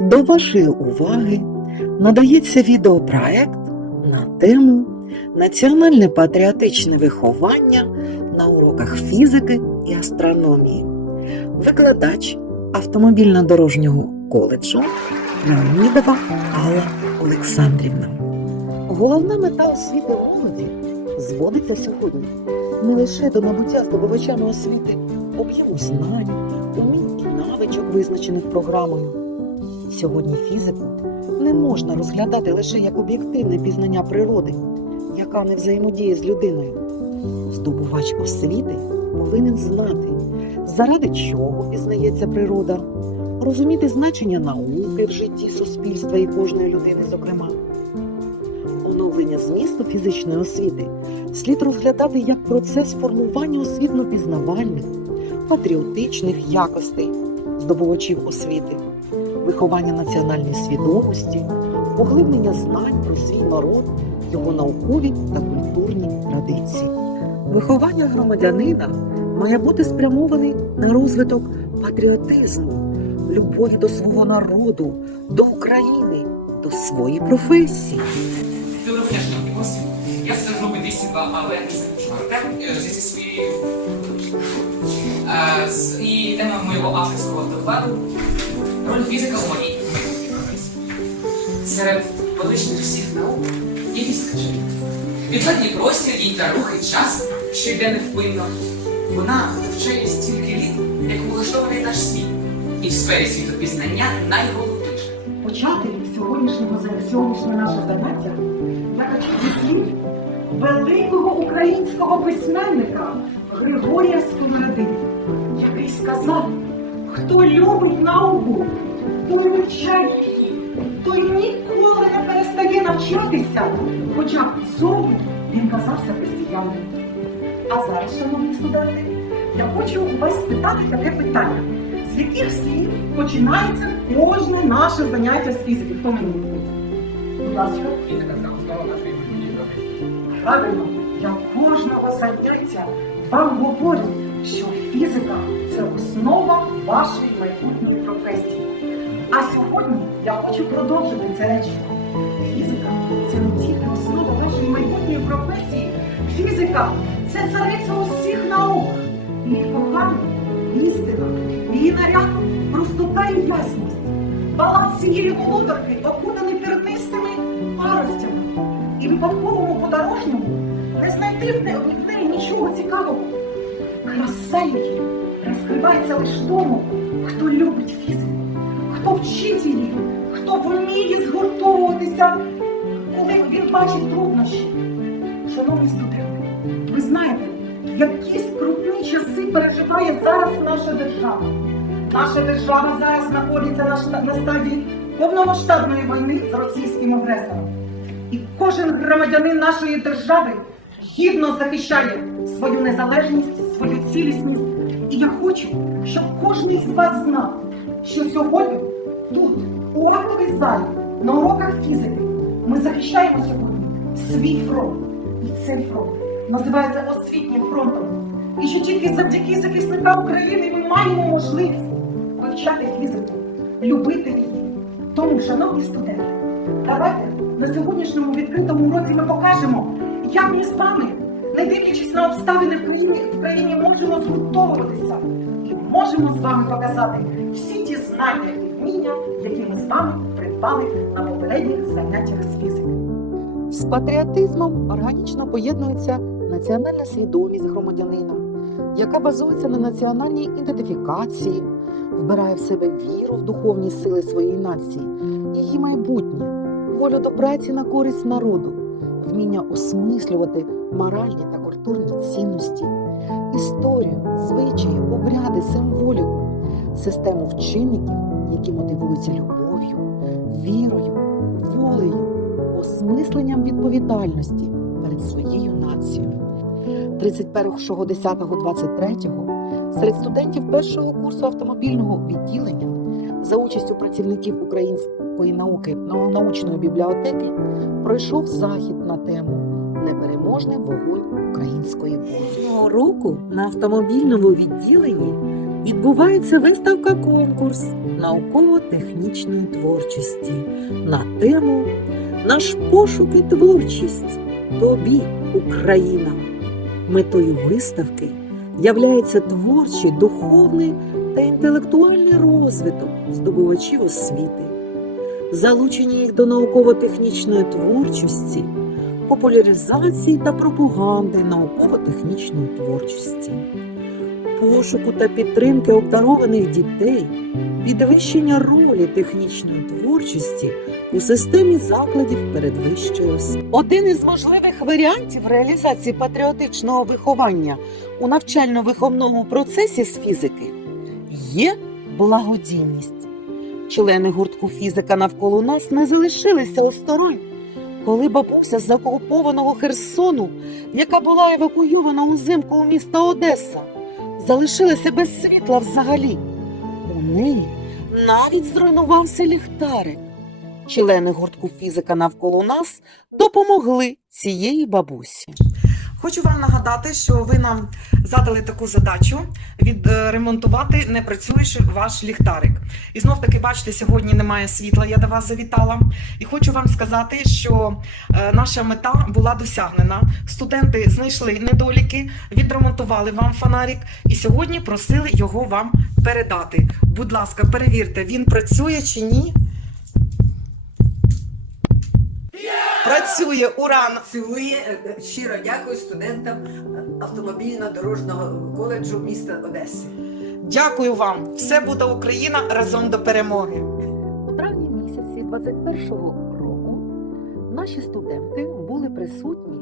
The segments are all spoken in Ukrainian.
До вашої уваги надається відеопроект на тему Національне патріотичне виховання на уроках фізики і астрономії. Викладач автомобільно-дорожнього коледжу Леонідова Алла Олександрівна. Головна мета освіти молоді зводиться сьогодні не лише до набуття здобувачами освіти об'єму знань, умінь і навичок, визначених програмою. Сьогодні фізику не можна розглядати лише як об'єктивне пізнання природи, яка не взаємодіє з людиною. Здобувач освіти повинен знати, заради чого пізнається природа, розуміти значення науки в житті суспільства і кожної людини, зокрема. Оновлення змісту фізичної освіти слід розглядати як процес формування освітно-пізнавальних, патріотичних якостей здобувачів освіти, виховання національної свідомості, поглиблення знань про свій народ, його наукові та культурні традиції. Виховання громадянина має бути спрямований на розвиток патріотизму, любові до свого народу, до України, до своєї професії. Я з групи 202, але е, зі зі своєю. Е, І тема моєго авторського докладу роль фізика у моїй. Серед величних всіх наук є фізика живе. Відведені простір їй та рухи час, що йде невпинно. Вона вчає стільки літ, як влаштований наш світ, і в сфері світопізнання найголовніше. почати сьогоднішнього сьогоднішнє наше заняття я хочу зі слів великого українського письменника Григорія Сковороди, який сказав, хто любить науку, той вивчає той ніколи не перестає навчатися, хоча зовні він казався християнин. А зараз, шановні студенти, я хочу у вас спитати таке питання. З яких слів починається кожне наше заняття з фізики? Хто мені відповідь? Будь ласка. Фізика це основа нашої професії. Правильно, я кожного заняття вам говорю, що фізика це основа вашої майбутньої професії. А сьогодні я хочу продовжити це речення. Фізика це не тільки основа вашої майбутньої професії. Фізика це цариця усіх наук. Її кохання, істина, її наряд, простота і ясність. Баланс цієї володарки окутаний тернистими паростями. І випадковому подорожньому не знайти в неї нічого цікавого. Краса її розкривається лише тому, хто любить фізику, хто вчить її, хто вміє згуртовуватися, коли він бачить труднощі. Шановні студенти, ви знаєте, які скрутні часи переживає зараз наша держава. Наша держава зараз знаходиться на, на стадії повномасштабної війни з російським агресором. І кожен громадянин нашої держави гідно захищає свою незалежність, свою цілісність. І я хочу, щоб кожен з вас знав, що сьогодні тут, у актовій залі, на уроках фізики, ми захищаємо сьогодні свій фронт. І цей фронт називається освітнім фронтом. І що тільки завдяки захисникам України ми маємо можливість вивчати фізику, любити її. Тому, шановні студенти, давайте на сьогоднішньому відкритому уроці ми покажемо, як ми з вами, не дивлячись на обставини в країні, в країні можемо згуртовуватися і можемо з вами показати всі ті знання і вміння, які ми з вами придбали на попередніх заняттях з фізики. З патріотизмом органічно поєднується національна свідомість громадянина, яка базується на національній ідентифікації, вбирає в себе віру в духовні сили своєї нації, її майбутнє, волю до праці на користь народу, вміння осмислювати моральні та культурні цінності, історію, звичаї, обряди, символіку, систему вчинників, які мотивуються любов'ю, вірою, волею осмисленням відповідальності перед своєю нацією. 31.10.23 серед студентів першого курсу автомобільного відділення за участю працівників української науки научної бібліотеки пройшов захід на тему Непереможний вогонь української волі. Року на автомобільному відділенні відбувається виставка конкурс науково-технічної творчості на тему Наш пошук і творчість тобі, Україна. Метою виставки являється творчий, духовний та інтелектуальний розвиток здобувачів освіти, залучення їх до науково-технічної творчості, популяризації та пропаганди науково-технічної творчості, пошуку та підтримки обдарованих дітей, підвищення ролі технічної творчості у системі закладів передвищої освіти. Один із можливих варіантів реалізації патріотичного виховання у навчально-виховному процесі з фізики є благодійність. Члени гуртку фізика навколо нас не залишилися осторонь, коли бабуся з окупованого Херсону, яка була евакуйована узимку у міста Одеса, залишилася без світла взагалі. У неї навіть зруйнувався ліхтарик. Члени гуртку фізика навколо нас допомогли цієї бабусі. Хочу вам нагадати, що ви нам задали таку задачу відремонтувати непрацюючий ваш ліхтарик. І знов таки, бачите, сьогодні немає світла. Я до вас завітала. І хочу вам сказати, що е, наша мета була досягнена. Студенти знайшли недоліки, відремонтували вам фонарик і сьогодні просили його вам передати. Будь ласка, перевірте, він працює чи ні. Працює, ура! Працює е, щиро дякую студентам автомобільно-дорожнього коледжу міста Одеси. Дякую вам! Все буде Україна разом до перемоги! У травні місяці 21-го року наші студенти були присутні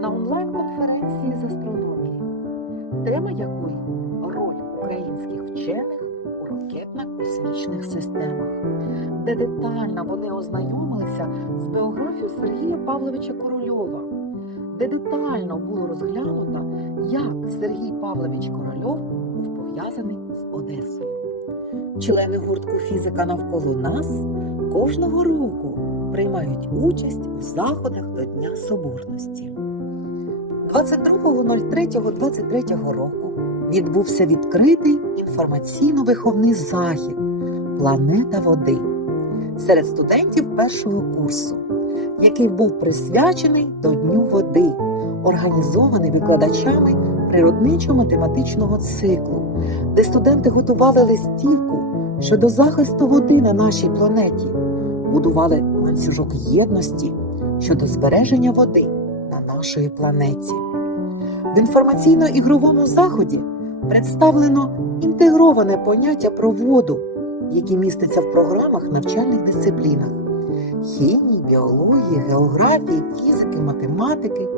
на онлайн-конференції з астрономії, тема якої роль українських вчених у ракетно-космічних системах, де детально вони ознайомилися з біографією Сергія Павловича Корольова, де детально було розглянуто, як Сергій Павлович Корольов був пов'язаний з Одесою. Члени гуртку фізика навколо нас кожного року приймають участь у заходах до Дня Соборності. 22.03.23 року відбувся відкритий інформаційно-виховний захід Планета води серед студентів першого курсу, який був присвячений до Дню води, організований викладачами природничо-математичного циклу, де студенти готували листівку щодо захисту води на нашій планеті, будували ланцюжок єдності щодо збереження води на нашій планеті. В інформаційно-ігровому заході представлено інтегроване поняття про воду, які міститься в програмах навчальних дисциплінах хімії, біології, географії, фізики, математики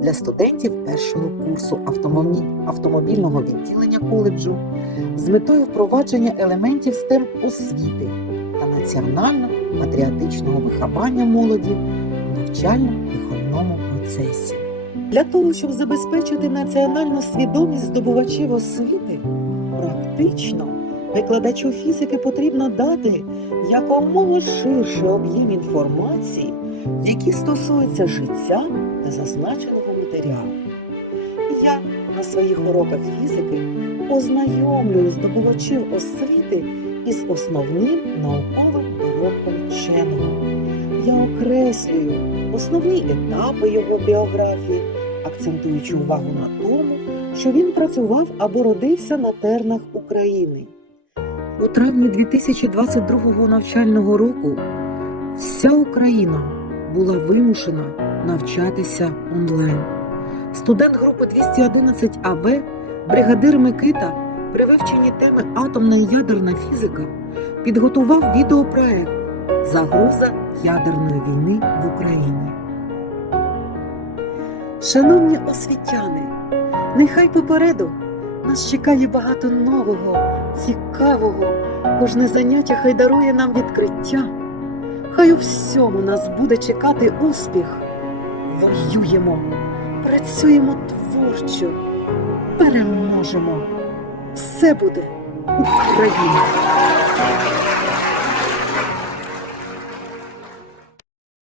для студентів першого курсу автомобіль- автомобільного відділення коледжу з метою впровадження елементів STEM освіти та національно-патріотичного виховання молоді в навчально-виховному процесі. Для того, щоб забезпечити національну свідомість здобувачів освіти, практично викладачу фізики потрібно дати якомога ширший об'єм інформації, які стосуються життя та зазначеного матеріалу. Я на своїх уроках фізики ознайомлюю здобувачів освіти із основним науковим доробком вченого. Я окреслюю основні етапи його біографії, акцентуючи увагу на тому, що він працював або родився на тернах України. У травні 2022 навчального року вся Україна була вимушена навчатися онлайн. Студент групи 211 АВ, бригадир Микита, при вивченні теми атомна і ядерна фізика підготував відеопроект Загроза ядерної війни в Україні. Шановні освітяни, нехай попереду нас чекає багато нового, цікавого. Кожне заняття хай дарує нам відкриття. Хай у всьому нас буде чекати успіх. Воюємо, працюємо творчо, переможемо. Все буде Україна!